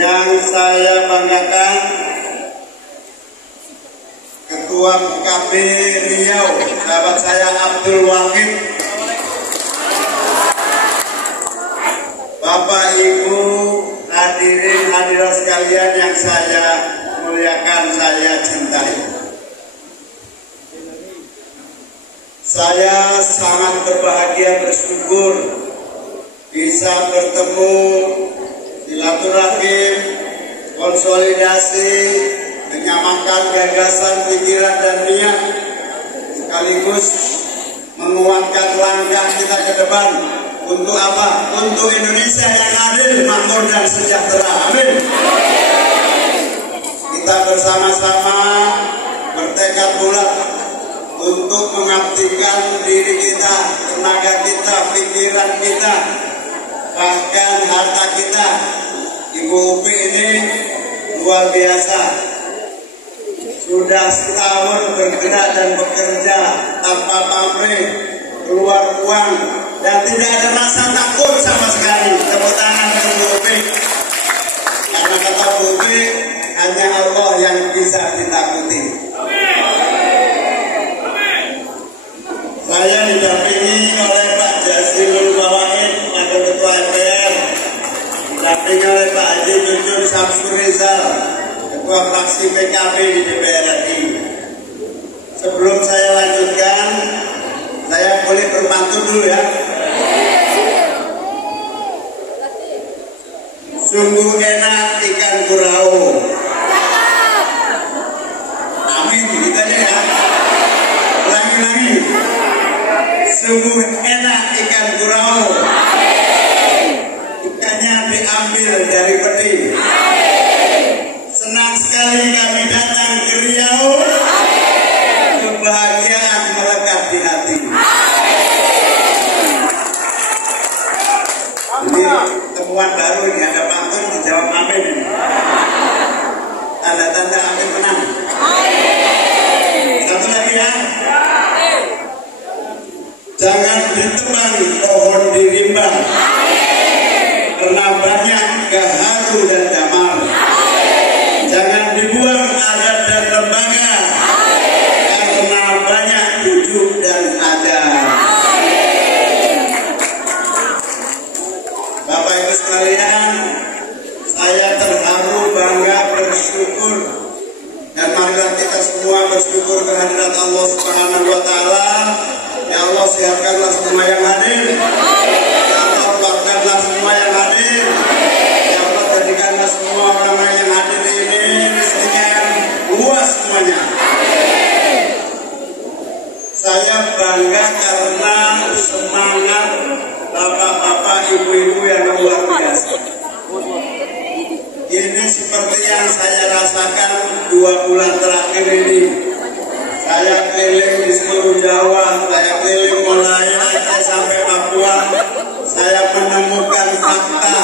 Yang saya banggakan Ketua PKB Riau, sahabat saya Abdul Wahid. Bapak Ibu hadirin hadirat sekalian yang saya muliakan, saya cintai. Saya sangat berbahagia, bersyukur bisa bertemu, silaturahim, konsolidasi, menyamakan gagasan, pikiran dan niat, sekaligus menguatkan langkah kita ke depan. Untuk apa? Untuk Indonesia yang adil, makmur dan sejahtera. Amin. Kita bersama-sama bertekad bulat untuk mengabdikan diri kita, tenaga kita, pikiran kita, bahkan harta kita. Ibu Upi ini luar biasa. Sudah setahun bergerak dan bekerja tanpa pamrih, keluar uang, dan tidak ada rasa takut sama sekali. Tepuk tangan untuk Bu Upi. Karena kata Bu Upi, hanya Allah yang bisa ditakuti. Saya didampingi oleh Pak Jazilul Bawaid, Wakil Ketua MPR, didampingi oleh Pak Haji Jujun Samsul Rizal, Ketua Fraksi PKB di DPR RI. Sebelum saya lanjutkan, saya boleh berpantun dulu ya. Sungguh enak ikan gurau. Amin, gitu aja ya. Ulangi. Sungguh enak ikan gurau. Ikannya diambil dari peti. Senang sekali kami datang ke Riau. Kebahagiaan melekat di hati. Ini temuan baru ini, ada pantun dijawab amin. Tanda-tanda amin menang. Satu lagi ya. Jangan ditebang pohon dirimbang, karena banyak gaharu dan damar. Jangan dibuang adat dan lembaga, karena banyak tujuh dan ada. Bapak Ibu sekalian, saya terharu, bangga, bersyukur, dan marilah kita semua bersyukur kehadirat Allah Subhanahu wa Ta'ala. Ya Allah, sehatkanlah semua yang hadir. Ya Allah, kuatkanlah semua yang hadir. Ya Allah, jadikanlah semua orang yang hadir ini rezekinya yang luas semuanya. Saya bangga karena semangat bapak-bapak, ibu-ibu yang luar biasa. Ini seperti yang saya rasakan 2 bulan terakhir ini. Saya keliling di seluruh Jawa, saya keliling mulai Aceh sampai Papua. Saya menemukan fakta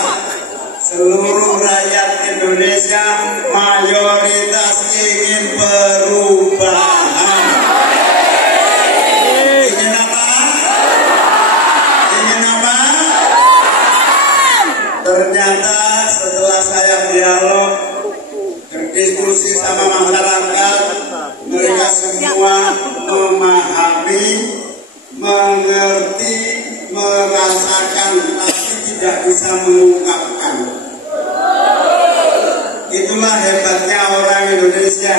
seluruh rakyat Indonesia mayoritas ingin perubahan. Ingin apa? Ingin apa? Ternyata setelah saya dialog, berdiskusi sama masyarakat, mereka semua memahami, mengerti, merasakan, tapi tidak bisa mengungkapkan. Itulah hebatnya orang Indonesia.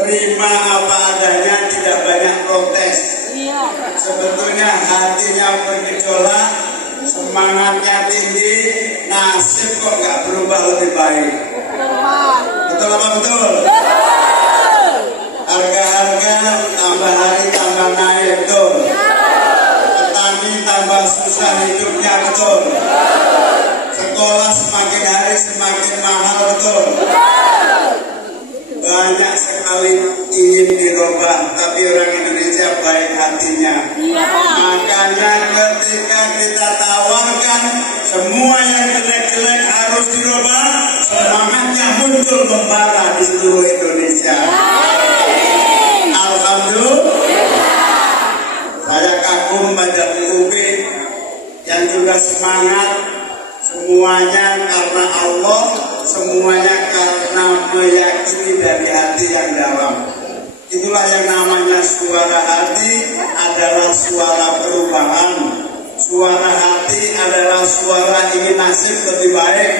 Terima apa adanya, tidak banyak protes. Sebetulnya hatinya bergejolak, semangatnya tinggi, nasib kok nggak berubah lebih baik. Betul apa betul? Harga-harga tambah hari tambah naik, betul. Petani tambah susah hidupnya, betul. Sekolah semakin hari semakin mahal, betul. Banyak sekali ingin dirubah, tapi orang Indonesia baik hatinya. Makanya ketika kita tawarkan semua yang jelek-jelek harus dirubah, semangatnya muncul membara di seluruh Indonesia. Alhamdulillah. Saya kagum pada Bu Upi yang juga semangat Semuanya karena Allah, semuanya karena meyakini dari hati yang dalam. Itulah yang namanya suara hati adalah suara perubahan. Suara hati adalah suara ingin nasib lebih baik.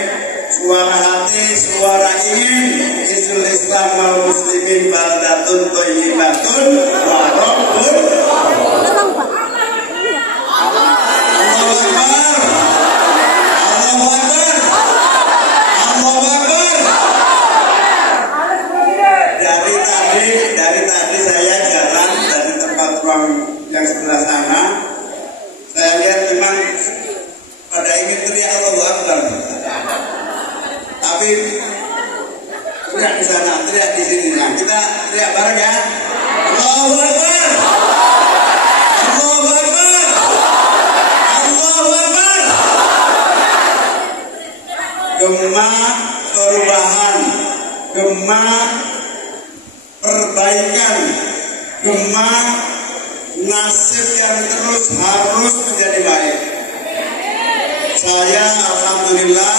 Suara hati, suara ingin Isul Islam wal muslimin baldatun thayyibatun wa rabbun. Allahu Akbar. Allahu Akbar. Allahu Akbar. Dari tadi saya jalan dari tempat ruang yang sebelah sana. Saya lihat memang pada ingin teriak Allahu Akbar. Tapi teriak di sana, teriak di sini. Nah, kita teriak bareng ya. Allahu Akbar. Allahu Akbar. Allahu Akbar. Gema perubahan, gema perbaikan, gema nasib yang terus harus menjadi baik. Saya alhamdulillah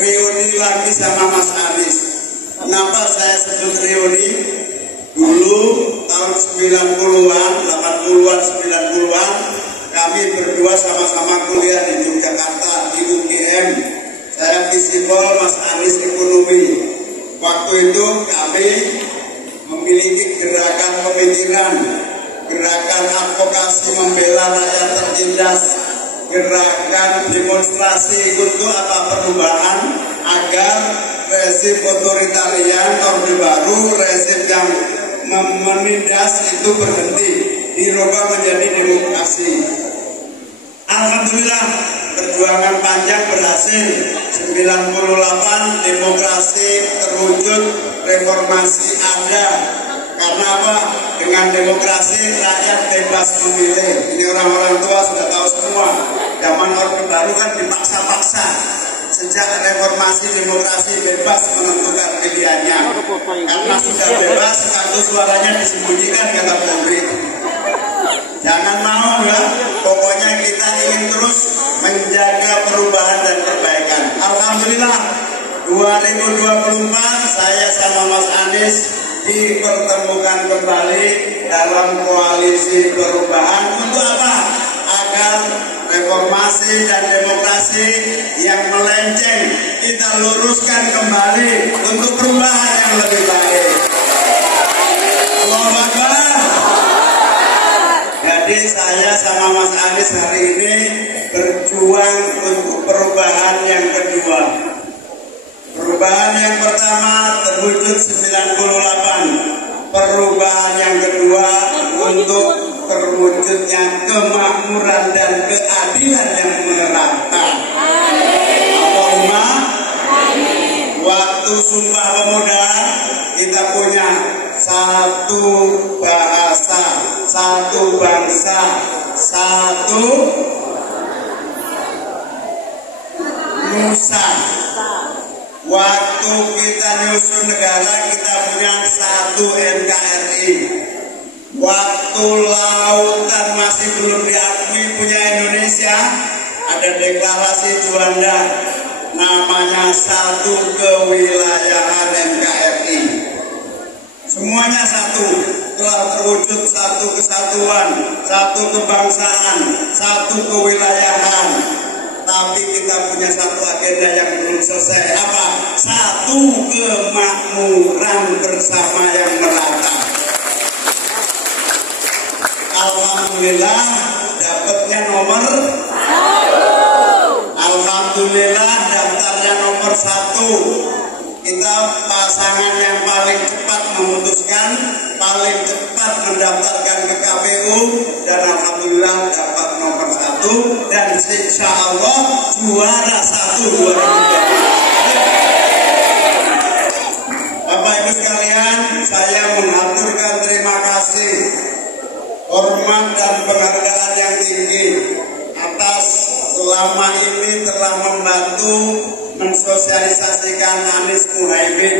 reuni lagi sama Mas Anies. Kenapa saya sebut reuni? Dulu tahun 90-an, 80-an, 90-an kami berdua sama-sama kuliah di Yogyakarta di UGM. Saya visipol, Mas Anies ekonomi. Waktu itu kami memiliki gerakan pemikiran, gerakan advokasi membela rakyat tertindas, gerakan demonstrasi untuk apa perubahan agar rezim otoritarian Orde Baru, rezim yang menindas itu berhenti, dirubah menjadi demokrasi. Alhamdulillah perjuangan panjang berhasil. 98 demokrasi terwujud, reformasi ada. Karena apa? Dengan demokrasi rakyat bebas memilih. Ini orang-orang tua sudah tahu semua. Zaman Orde Baru kan dipaksa-paksa. Sejak reformasi demokrasi bebas menentukan pilihannya. Karena sudah bebas, kartu suaranya disembunyikan kata publik. Jangan mau ya. Pokoknya kita ingin terus menjaga perubahan dan perbaikan. Alhamdulillah 2024 saya sama Mas Anies dipertemukan kembali dalam koalisi perubahan. Untuk apa? Agar reformasi dan demokrasi yang melenceng kita luruskan kembali untuk perubahan yang lebih baik. Allahu Akbar. Jadi saya sama Mas Anies hari ini berjuang untuk perubahan yang kedua. Perubahan yang pertama terwujud 98. Perubahan yang kedua untuk terwujudnya kemakmuran dan keadilan yang merata. Allahumma. Waktu Sumpah Pemuda kita punya satu bahasa, satu bangsa, satu nusa. Waktu kita nyusun negara kita punya satu NKRI. Waktu lautan masih belum diakui punya Indonesia, ada deklarasi Juanda namanya satu kewilayahan NKRI. Semuanya satu, telah terwujud satu kesatuan, satu kebangsaan, satu kewilayahan. Tapi kita punya satu agenda yang belum selesai. Apa? Satu kemakmuran bersama yang merata. Alhamdulillah dapatnya nomor 1. Alhamdulillah daftarnya nomor 1. Kita pasangan yang paling cepat memutuskan, paling cepat mendaftarkan ke KPU, dan alhamdulillah dapat nomor 1 dan insya Allah juara 1 2020. Bapak Ibu sekalian, saya mengaturkan terima kasih, hormat dan penghargaan yang tinggi atas selama ini telah membantu mensosialisasikan Anies Muhaimin,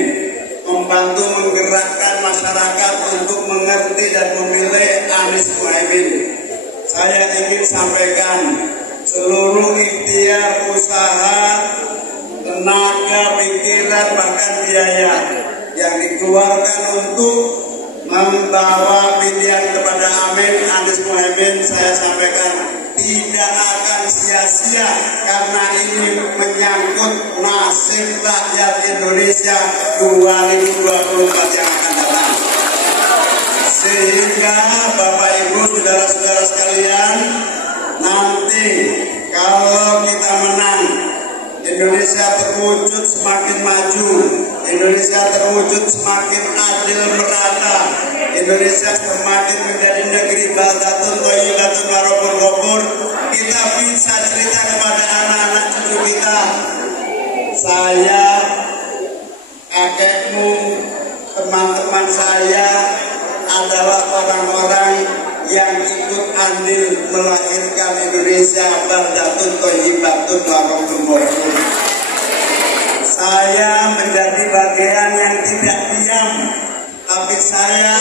membantu menggerakkan masyarakat untuk mengerti dan memilih Anies Muhaimin. Saya ingin sampaikan seluruh ikhtiar, usaha, tenaga, pikiran, bahkan biaya yang dikeluarkan untuk membawa pilihan kepada Amin Anies Mohaimin, saya sampaikan tidak akan sia-sia karena ini menyangkut nasib rakyat Indonesia 2024 yang akan datang. Sehingga Bapak Ibu saudara-saudara sekalian, nanti kalau kita menang, Indonesia terwujud semakin maju, Indonesia terwujud semakin adil merata, Indonesia semakin menjadi negeri baldatun thayyibatun wa rabbul ghafur. Kita bisa cerita kepada anak-anak cucu kita, saya, kakekmu, teman-teman saya adalah orang-orang yang ikut andil melahirkan Indonesia baldatun thayyibatun wa rabbul ghafur. Saya menjadi bagian yang tidak diam, tapi saya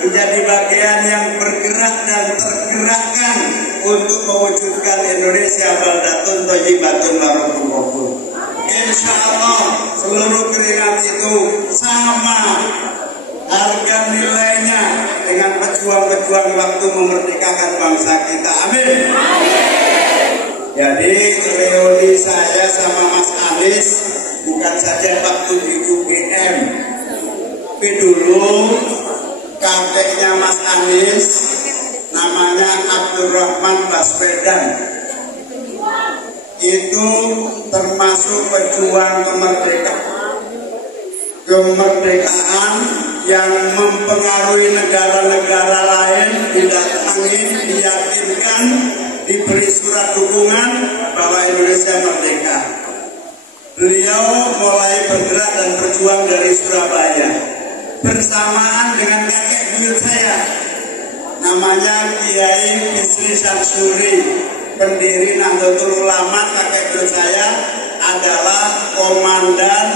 menjadi bagian yang bergerak dan tergerakkan untuk mewujudkan Indonesia baldatun thayyibatun wa rabbul ghafur. Insya Allah seluruh keringat itu sama harga nilainya dengan pejuang-pejuang waktu memerdekakan bangsa kita. Amin. Jadi reuni saya sama Mas Anies bukan saja waktu di UGM, tapi dulu kakeknya Mas Anies namanya Abdurrahman Baswedan, itu termasuk pejuang kemerdekaan yang mempengaruhi negara-negara lain, didatangi, diyakinkan, diberi surat dukungan bahwa Indonesia merdeka. Beliau mulai bergerak dan berjuang dari Surabaya bersamaan dengan kakek buyut saya, namanya Kiai Bisri Samsuri, pendiri Nahdlatul Ulama. Kakek buyut saya adalah komandan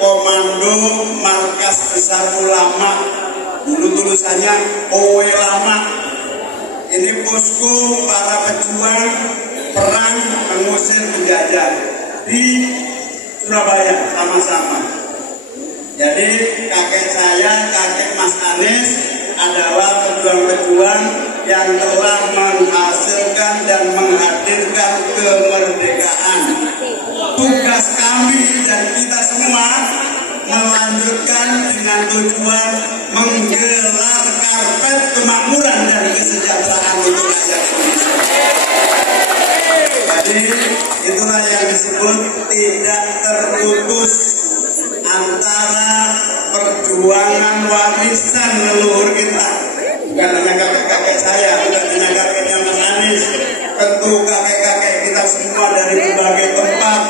Komando Markas Besar Ulama, dulu tulisannya OW Lama. Ini posko para pejuang perang mengusir penjajah di Surabaya sama-sama. Jadi kakek saya, kakek Mas Anies adalah pejuang-pejuang yang telah menghasilkan dan menghadirkan kemerdekaan. Tugas kami dan kita semua melanjutkan dengan tujuan menggelar karpet kemakmuran dan kesejahteraan untuk rakyat Indonesia. Jadi itulah yang disebut tidak terputus antara perjuangan warisan leluhur kita, bukan hanya kakek-kakek saya, bukan hanya kakeknya Mas Anies, tentu kakek-kakek kita semua dari berbagai tempat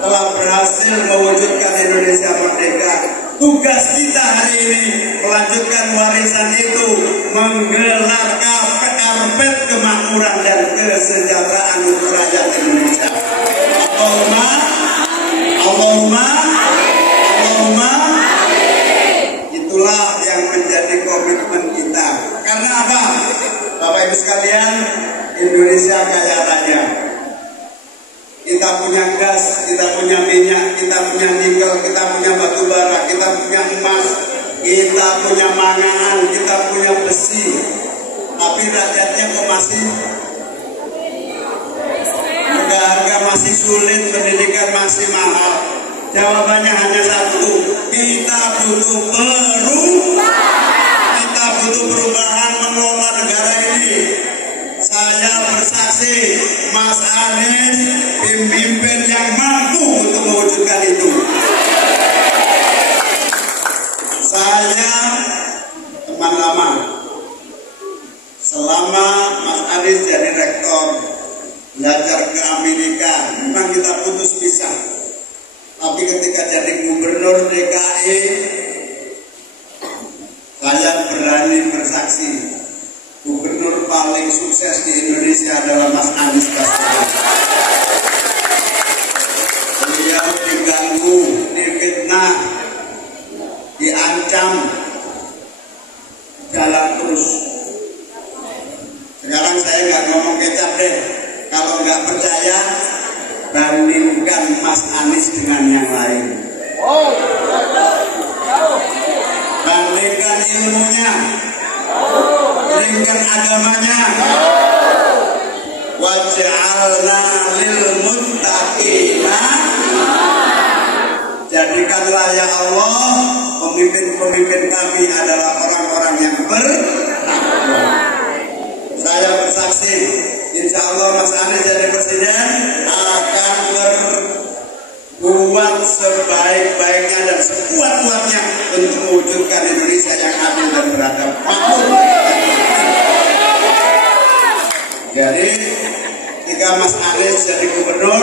telah berhasil mewujudkan Indonesia merdeka. Tugas kita hari ini melanjutkan warisan itu, menggelar karpet kemakmuran dan kesejahteraan untuk rakyat Indonesia. Allahumma itulah yang menjadi komitmen kita. Karena apa? Bapak Ibu sekalian, Indonesia kaya raya. Kita punya gas, kita punya minyak, kita punya nikel, kita punya batu bara, kita punya emas, kita punya mangaan, kita punya besi. Tapi rakyatnya kok masih harga masih sulit, pendidikan masih mahal. Jawabannya hanya satu, kita butuh perubahan mengelola negara ini. Saya bersaksi, Mas Anies pemimpin yang mampu untuk mewujudkan itu. Saya teman lama. Selama Mas Anies jadi rektor, belajar ke Amerika, memang kita putus pisah. Tapi ketika jadi gubernur DKI, saya berani bersaksi, gubernur paling sukses di Indonesia adalah Mas Anies Baswedan. Beliau diganggu, difitnah, diancam, jalan terus. Sekarang saya nggak ngomong kecap deh, kalau nggak percaya saya, bandingkan Mas Anies dengan yang lain. Bandingkan ilmunya, bandingkan agamanya. Waj'alna lil muttaqina, jadikanlah ya Allah pemimpin-pemimpin kami adalah orang-orang yang bertakwa. Saya bersaksi, insya Allah Mas Anies jadi presiden akan berbuat sebaik-baiknya dan sekuat-kuatnya untuk mewujudkan Indonesia yang adil dan beradab, makmur. Jadi ketika Mas Anies jadi gubernur,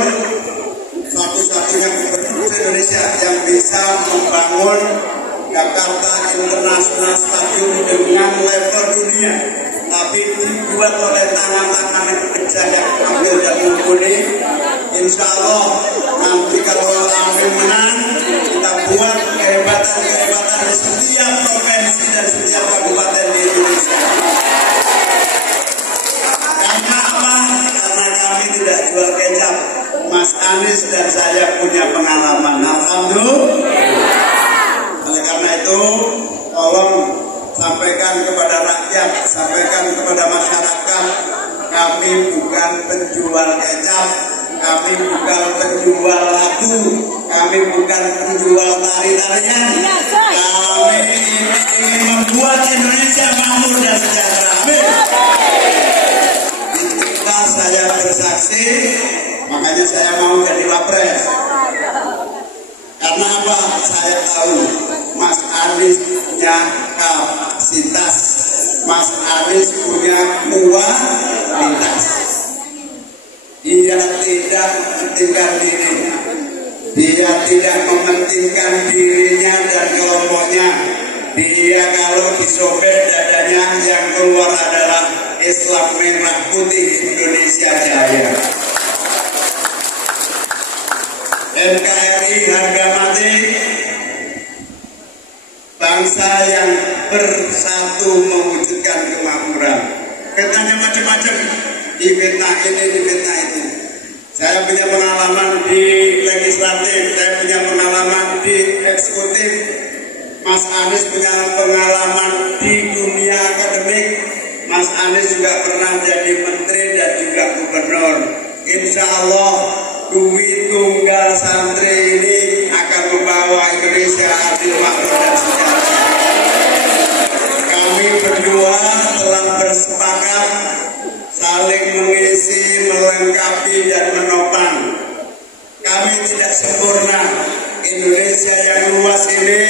satu-satunya gubernur Indonesia yang bisa membangun Jakarta International Stadium dengan level dunia, tapi dibuat oleh tangan-tangan yang bekerja yang ambil dan mumpuni. Insya Allah nanti kalau Amin menang, kita buat kehebatan-kehebatan di setiap provinsi dan setiap kabupaten di Indonesia. Karena apa? Karena kami tidak jual kecap. Mas Anies dan saya punya pengalaman. Alhamdulillah. Oleh karena itu, tolong sampaikan kepada rakyat, sampaikan kepada masyarakat, kami bukan penjual kecap, kami bukan penjual lagu, kami bukan penjual tari-tarian. Kami ingin membuat Indonesia makmur dan sejahtera. Amin. Itulah saya bersaksi, makanya saya mau jadi wapres. Karena apa? Saya tahu Mas Anies punya kapasitas, Mas Anies punya kualitas. Dia tidak mementingkan dirinya, dia tidak mementingkan dirinya dan kelompoknya. Dia kalau disobek dadanya yang keluar adalah Islam merah putih Indonesia Jaya. NKRI harga mati, bangsa yang bersatu mewujudkan kemakmuran. Fitnahnya macam-macam, di fitnah ini, di fitnah itu. Saya punya pengalaman di legislatif, saya punya pengalaman di eksekutif. Mas Anies punya pengalaman di dunia akademik. Mas Anies juga pernah jadi menteri dan juga gubernur. Insya Allah duit tunggal santri ini akan membawa Indonesia adil, makmur dan sejahtera. Kami berdua telah bersepakat saling mengisi, melengkapi dan menopang. Kami tidak sempurna. Indonesia yang luas ini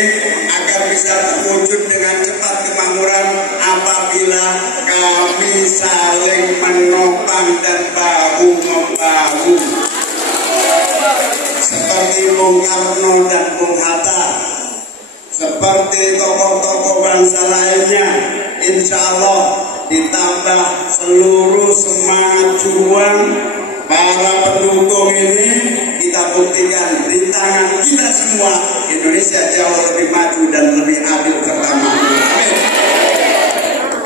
akan bisa terwujud dengan cepat kemakmuran apabila kami saling menopang dan bahu-membahu. Seperti Bung Karno dan Bung Hatta, seperti tokoh-tokoh bangsa lainnya, insya Allah ditambah seluruh semangat juang para pendukung ini, kita buktikan di tangan kita semua Indonesia jauh lebih maju dan lebih adil serta makmur.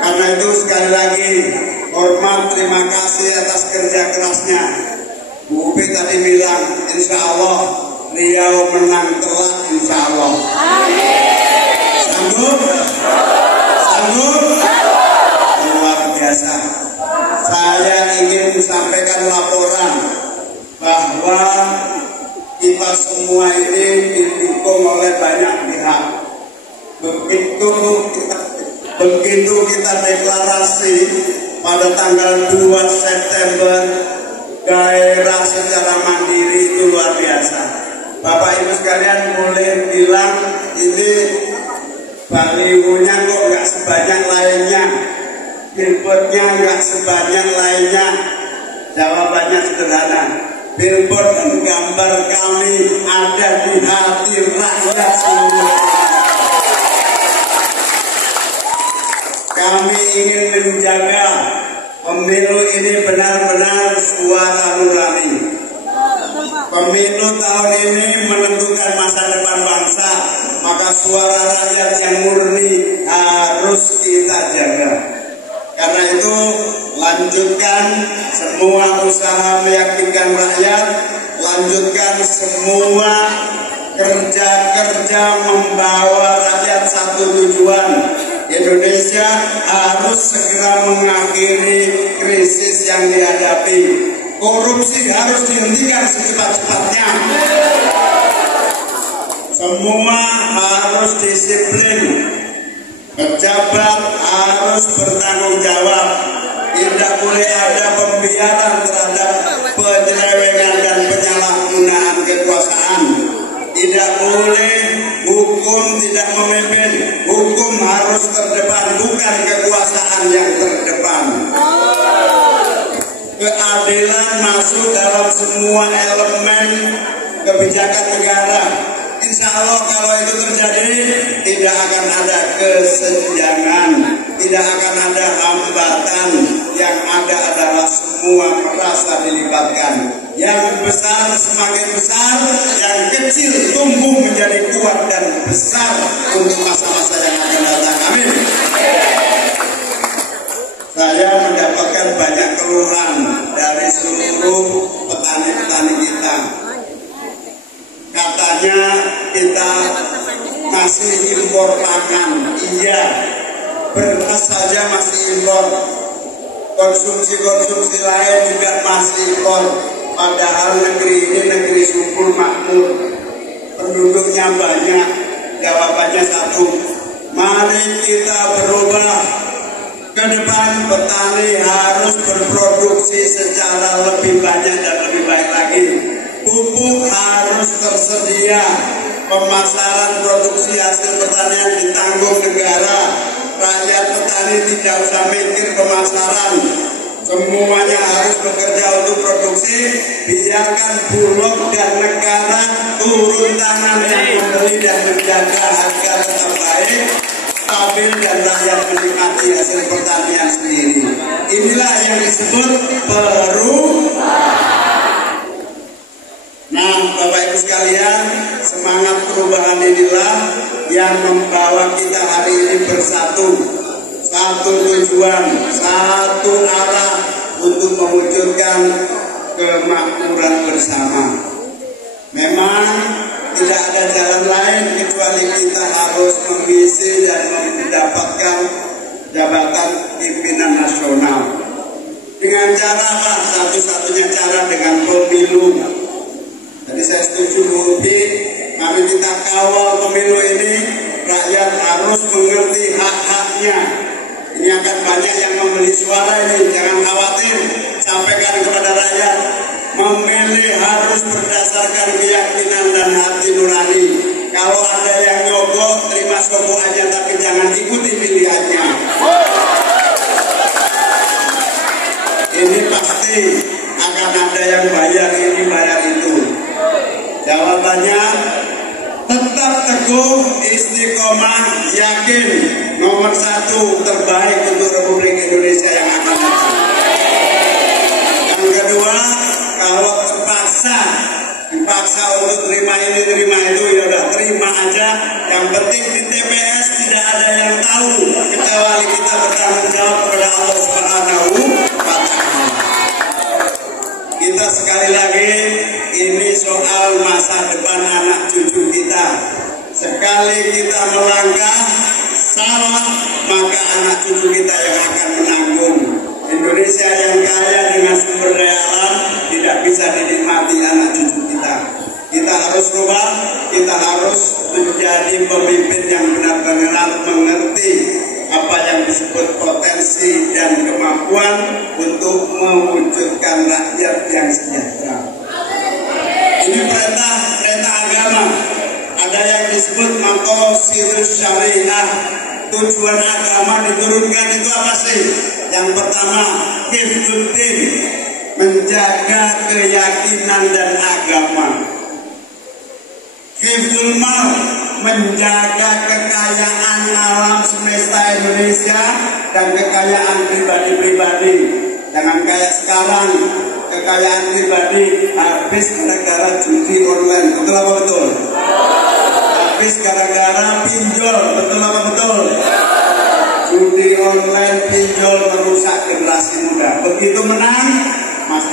Karena itu sekali lagi hormat, terima kasih atas kerja kerasnya. Bu Upi tadi bilang insya Allah beliau menang telak, insya Allah. Sanggup? Sanggup? Luar biasa. Saya ingin sampaikan laporan bahwa kita semua ini didukung oleh banyak pihak. Begitu kita deklarasi pada tanggal 2 September, gairah secara mandiri itu luar biasa. Bapak Ibu sekalian boleh bilang ini balihonya kok nggak sebanyak lainnya, billboardnya nggak sebanyak lainnya. Jawabannya sederhana, billboard menggambar kami ada di hati rakyat semua. Kami ingin menjaga pemilu ini benar-benar suara nurani. Pemilu tahun ini menentukan masa depan bangsa, maka suara rakyat yang murni harus kita jaga. Karena itu lanjutkan semua usaha meyakinkan rakyat, lanjutkan semua kerja-kerja membawa rakyat satu tujuan. Indonesia harus segera mengakhiri krisis yang dihadapi. Korupsi harus dihentikan secepat-cepatnya. Semua harus disiplin. Pejabat harus bertanggung jawab. Tidak boleh ada pembiaran terhadap penyelewengan dan penyalahgunaan kekuasaan. Tidak boleh hukum tidak memimpin. Hukum harus terdepan, bukan kekuasaan yang terdepan. Keadilan masuk dalam semua elemen kebijakan negara. Insya Allah kalau itu terjadi, tidak akan ada kesenjangan, tidak akan ada hambatan. Yang ada adalah semua merasa dilibatkan. Yang besar semakin besar, yang kecil tumbuh menjadi kuat dan besar untuk masa-masa yang akan datang. Amin. Saya mendapatkan banyak keluhan dari seluruh petani-petani kita. Katanya kita masih impor pangan. Iya, beras saja masih impor. Konsumsi-konsumsi lain juga masih impor. Padahal negeri ini negeri subur makmur. Penduduknya banyak. Jawabannya satu. Mari kita berubah. Ke depan petani harus berproduksi secara lebih banyak dan lebih baik lagi. Pupuk harus tersedia. Pemasaran produksi hasil pertanian ditanggung negara. Rakyat petani tidak usah mikir pemasaran. Semuanya harus bekerja untuk produksi. Biarkan Bulog dan negara turun tangan yang membeli dan menjaga harga tetap baik, stabil, dan rakyat menikmati hasil pertanian sendiri. Inilah yang disebut perubahan. Nah, Bapak Ibu sekalian, semangat perubahan inilah yang membawa kita hari ini bersatu. Satu tujuan, satu arah untuk mewujudkan kemakmuran bersama. Memang tidak ada jalan lain kecuali kita harus mengisi dan mendapatkan jabatan pimpinan nasional. Dengan cara apa? Satu-satunya cara dengan pemilu. Jadi saya setuju Bu Upi, mari kita kawal pemilu ini. Rakyat harus mengerti hak-haknya. Ini akan banyak yang membeli suara ini, jangan khawatir. Sampaikan kepada rakyat, memilih harus berdasarkan keyakinan dan hati nurani. Kalau ada yang nyogok, terima sogok aja, tapi jangan ikuti pilihannya. Ini pasti akan ada yang bayar ini, bayar itu. Jawabannya, tetap teguh, istiqomah, yakin. Nomor satu terbaik untuk Republik Indonesia yang akan datang. Yang kedua, kalau dipaksa untuk terima ini, terima itu, ya udah terima aja. Yang penting di TPS tidak ada yang tahu, kecuali kita bertanggung jawab kepada Allah Subhanahu wa Ta'ala. Kita sekali lagi, ini soal masa depan anak cucu kita. Sekali kita melangkah salah, maka anak cucu kita yang akan menanggung. Indonesia yang kaya dengan sumber daya alam tidak bisa dinikmati anak cucu kita. Kita harus rubah, kita harus menjadi pemimpin yang benar-benar mengerti apa yang disebut potensi dan kemampuan untuk mewujudkan rakyat yang sejahtera. Ini perintah agama. Ada yang disebut maqasidus syariah. Tujuan agama diturunkan itu apa sih? Yang pertama, hifdzuddin, menjaga keyakinan dan agama. Hifdzul mal, menjaga kekayaan alam semesta Indonesia dan kekayaan pribadi-pribadi. Jangan kayak sekarang, kekayaan pribadi habis gara-gara judi online. Betul apa betul? Habis gara-gara pinjol. Betul apa betul? Judi online, pinjol merusak generasi muda. Begitu menang,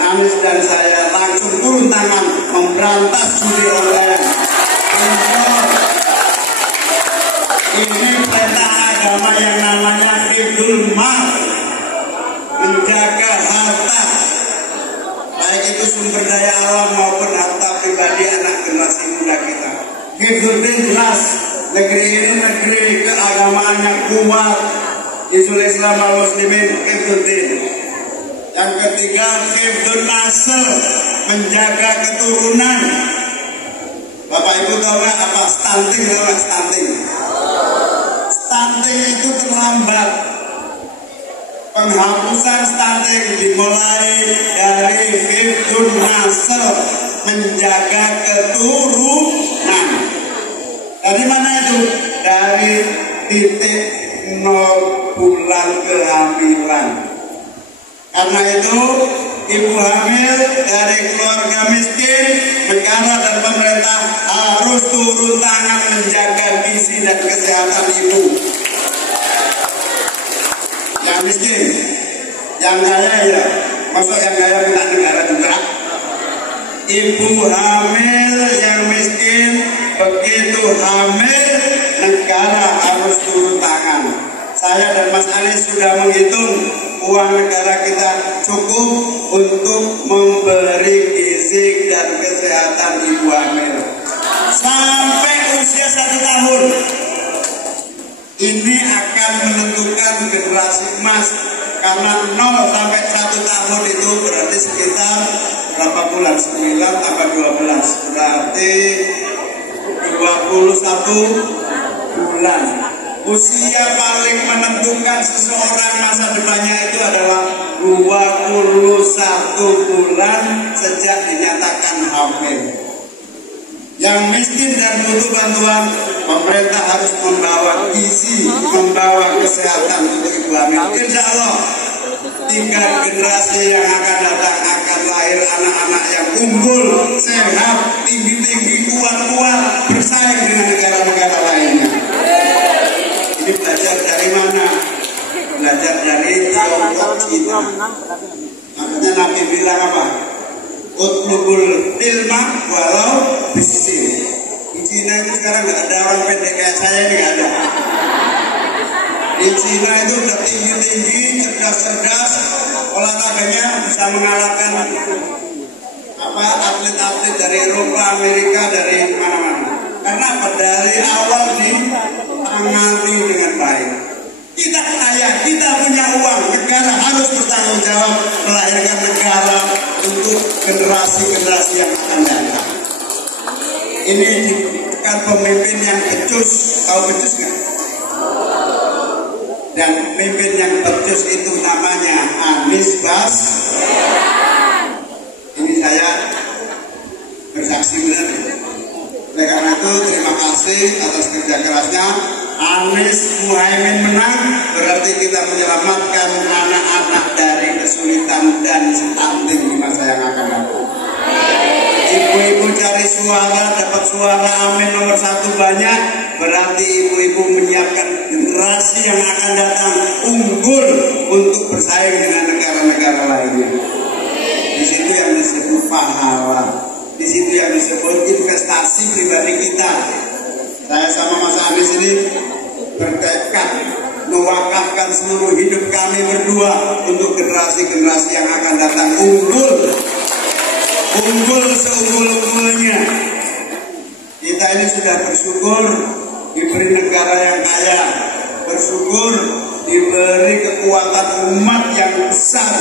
Anies dan saya langsung turun tangan memberantas judi online. Ini perintah agama yang namanya hifdzul mal, menjaga harta, baik itu sumber daya alam maupun harta pribadi anak generasi muda kita. Hifdzuddin jelas, negeri ini negeri keagamaannya kuat, Hizbul Islam wal Muslimin Hifdzuddin. Yang ketiga, hifdzun nasl, menjaga keturunan. Bapak Ibu tahu nggak apa stunting? Tahu nggak stunting? Stunting itu terlambat. Penghapusan stunting dimulai dari hifdzun nasl, menjaga keturunan. Dari mana itu? Dari titik 0 bulan kehamilan. Karena itu, ibu hamil dari keluarga miskin, negara dan pemerintah harus turun tangan menjaga gizi dan kesehatan ibu. Yang miskin, yang kaya ya, masuk yang kaya minta negara juga. Ibu hamil yang miskin, begitu hamil, negara harus turun tangan. Saya dan Mas Anies sudah menghitung uang negara kita cukup untuk memberi gizi dan kesehatan ibu hamil sampai usia 1 tahun. Ini akan menentukan generasi emas, karena 0 sampai 1 tahun itu berarti sekitar berapa bulan? 9 tambah 12 berarti 21 bulan. Usia paling menentukan seseorang masa depannya itu adalah 21 bulan sejak dinyatakan hamil. Yang miskin dan butuh bantuan, pemerintah harus membawa gizi, membawa kesehatan untuk ibu hamil. Insya Allah 3 generasi yang akan datang akan lahir anak-anak yang unggul, sehat, tinggi-tinggi, kuat-kuat, bersaing dengan negara-negara lainnya. Ini belajar dari mana? Belajar dari Tiongkok, Cina. Makanya Nabi bilang apa? Utlubul ilma walau bisin. Di Cina itu sekarang nggak ada orang pendek kayak saya, ini nggak ada. Di Cina itu udah tinggi-tinggi, cerdas-cerdas, olahraganya bisa mengalahkan atlet-atlet dari Eropa, Amerika, dari mana-mana. Karena apa? Dari awal ditangani dengan baik. Kita kaya, kita punya uang, negara harus bertanggung jawab melahirkan negara untuk generasi-generasi yang akan datang. Ini bukan pemimpin yang becus, tahu becus nggak? Dan pemimpin yang becus itu namanya Anies Baswedan. Ini saya bersaksi benar. Oleh karena itu terima kasih atas kerja kerasnya. Anies Muhaimin menang, berarti kita menyelamatkan anak-anak dari kesulitan dan stunting di masa yang akan datang. Ibu-ibu cari suara, dapat suara amin nomor 1 banyak, berarti ibu-ibu menyiapkan generasi yang akan datang unggul untuk bersaing dengan negara-negara lainnya. Di situ yang disebut pahala, di situ yang disebut investasi pribadi kita. Saya sama Mas Anies ini bertekad mewakafkan seluruh hidup kami berdua untuk generasi-generasi yang akan datang unggul seunggul-unggulnya. Kita ini sudah bersyukur diberi negara yang kaya, bersyukur diberi kekuatan umat yang besar,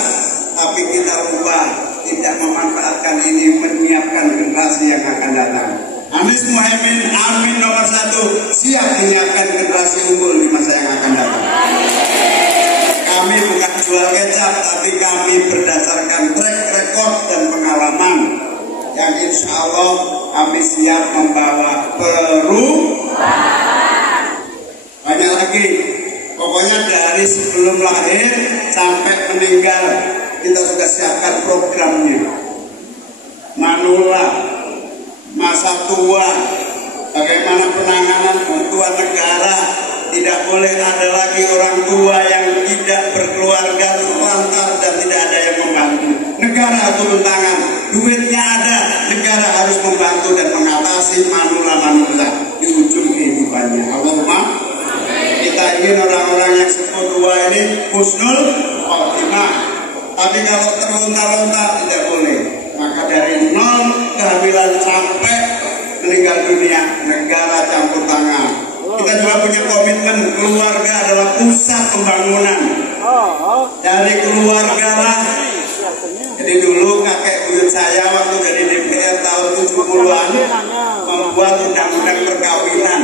tapi kita lupa tidak memanfaatkan ini, menyiapkan generasi yang akan datang. Anies Muhaimin, amin nomor 1, siap menyiapkan generasi unggul di masa yang akan datang. Kami bukan jual kecap, tapi kami berdasarkan track record dan pengalaman yang insya Allah kami siap membawa perubahan. Banyak lagi, pokoknya dari sebelum lahir sampai meninggal kita sudah siapkan programnya. Manula, masa tua, bagaimana penanganan bantuan negara. Tidak boleh ada lagi orang tua yang tidak berkeluarga, terlantar dan tidak ada yang membantu. Negara negara turun tangan. Duitnya ada, negara harus membantu dan mengatasi manula-manula di ujung kehidupannya. Allahumma. Kita ingin orang-orang yang sepuluh ini husnul khotimah. Tapi kalau terlontar-lontar tidak boleh. Maka dari nol kehamilan sampai meninggal dunia, negara campur tangan. Kita juga punya komitmen, keluarga adalah pusat pembangunan. Dari keluarga lah. Jadi dulu kakek buyut saya waktu dari DPR tahun 70-an membuat undang-undang perkawinan.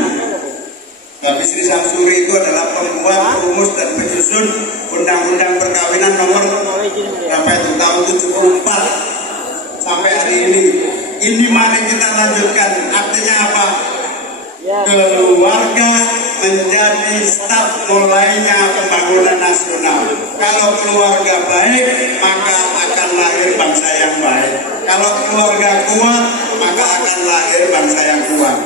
Tapi Sri Samsuri itu adalah pembuat, perumus dan penyusun undang-undang perkawinan nomor berapa itu tahun 74 sampai hari ini. Ini mari kita lanjutkan. Artinya apa? Keluarga menjadi start mulainya pembangunan nasional. Kalau keluarga baik, maka akan lahir bangsa yang baik. Kalau keluarga kuat, maka akan lahir bangsa yang kuat.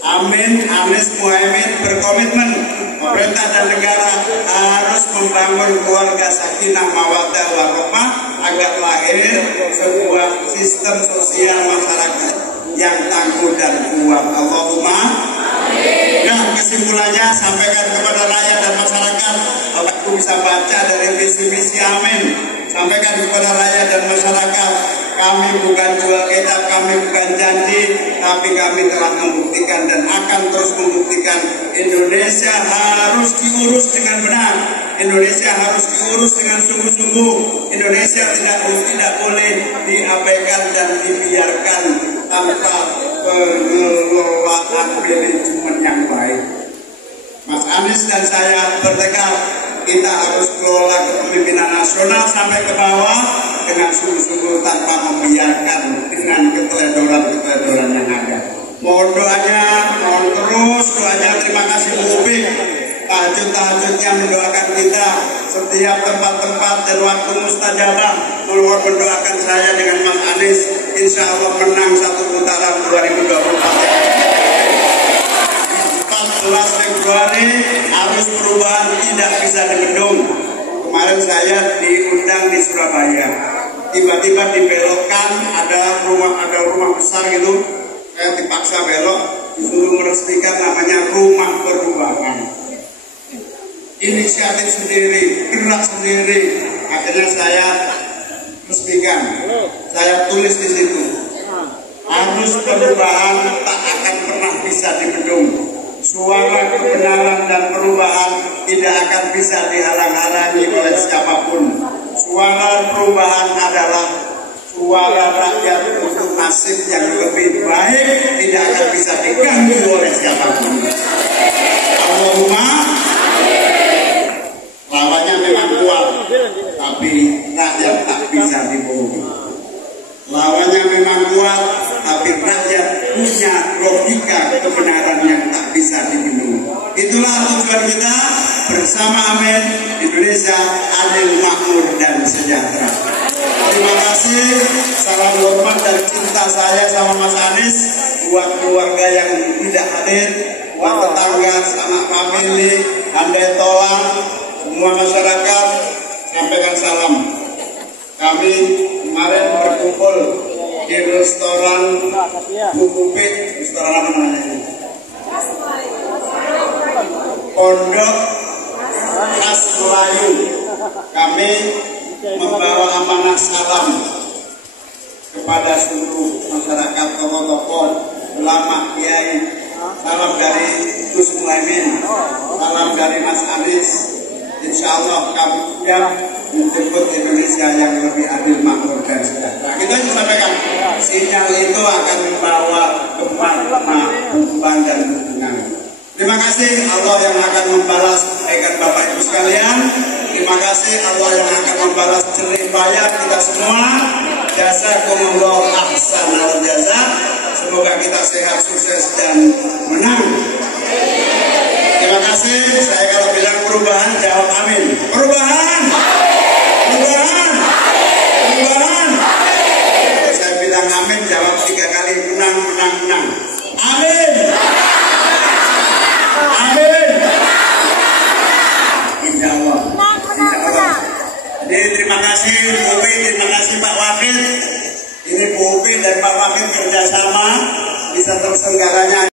Amin. Anies Muhaimin berkomitmen pemerintah dan negara harus membangun keluarga sakinah mawaddah warahmah agar lahir sebuah sistem sosial masyarakat yang tangguh dan kuat. Allahumma. Nah, kesimpulannya sampaikan kepada rakyat dan masyarakat. Bapak Ibu bisa baca dari visi misi Amin. Sampaikan kepada rakyat dan masyarakat. Kami bukan jual kitab, kami bukan janji, tapi kami telah membuktikan dan akan terus membuktikan Indonesia harus diurus dengan benar. Indonesia harus diurus dengan sungguh-sungguh. Indonesia tidak boleh diabaikan dan dibiarkan tanpa pengelolaan manajemen yang baik. Mas Anies dan saya bertekad kita harus kelola kepemimpinan nasional sampai ke bawah dengan sungguh-sungguh tanpa membiarkan dengan keteledoran yang ada. Mohon doanya, mohon terus doanya. Terima kasih Bu Upik. Tahajud-tahajudnya mendoakan kita setiap tempat-tempat dan waktu mustajabah. Mohon mendoakan saya dengan Mas Anies. Insya Allah menang satu putaran 2024. 14 Februari arus perubahan tidak bisa dibendung. Kemarin saya diundang di Surabaya. Tiba-tiba dibelokkan, ada rumah besar gitu. Saya dipaksa belok, disuruh meresmikan namanya rumah perubahan. Inisiatif sendiri, gerak sendiri. Akhirnya saya resmikan. Saya tulis di situ. Arus perubahan tak akan pernah bisa dibendung. Suara kebenaran dan perubahan tidak akan bisa dihalang-halangi oleh siapapun. Suara perubahan adalah suara rakyat untuk nasib yang lebih baik, tidak akan bisa diganggu oleh siapapun. Allahumma. Lawannya memang kuat, tapi rakyat tak bisa dibohongi. Lawannya memang kuat, tapi rakyat punya logika kebenaran yang tak bisa dibendung. Itulah tujuan kita bersama Amin, Indonesia adil, makmur dan sejahtera. Terima kasih, salam hormat dan cinta saya sama Mas Anies buat keluarga yang tidak hadir, buat tetangga, anak famili, andai tolang, semua masyarakat, sampaikan salam. Kami kemarin berkumpul di restoran Bukupik, restoran apa namanya ini? Pondok Khas Melayu. Kami membawa amanah salam kepada seluruh masyarakat, tokoh-tokoh, ulama, kiai. Salam dari Gus Muhaimin, salam dari Mas Anies. Insya Allah kami menjemput Indonesia yang lebih adil, makmur dan sejahtera. Kita aja sampaikan, sinyal itu akan membawa kembang dan hubungan. Terima kasih Allah yang akan membalas kebaikan Bapak Ibu sekalian. Terima kasih Allah yang akan membalas jerih payah kita semua. Jazakumullah ahsanal jazaa. Semoga kita sehat, sukses dan menang. Terima kasih. Saya kalau bilang perubahan, jawab amin. Perubahan. Perubahan. Perubahan. Kalau saya bilang amin, jawab 3 kali menang, menang, menang. Amin. Amin. Insya Allah. Insya Allah. Jadi terima kasih Bobi, terima kasih Pak Wakil. kerjasama bisa terselenggaranya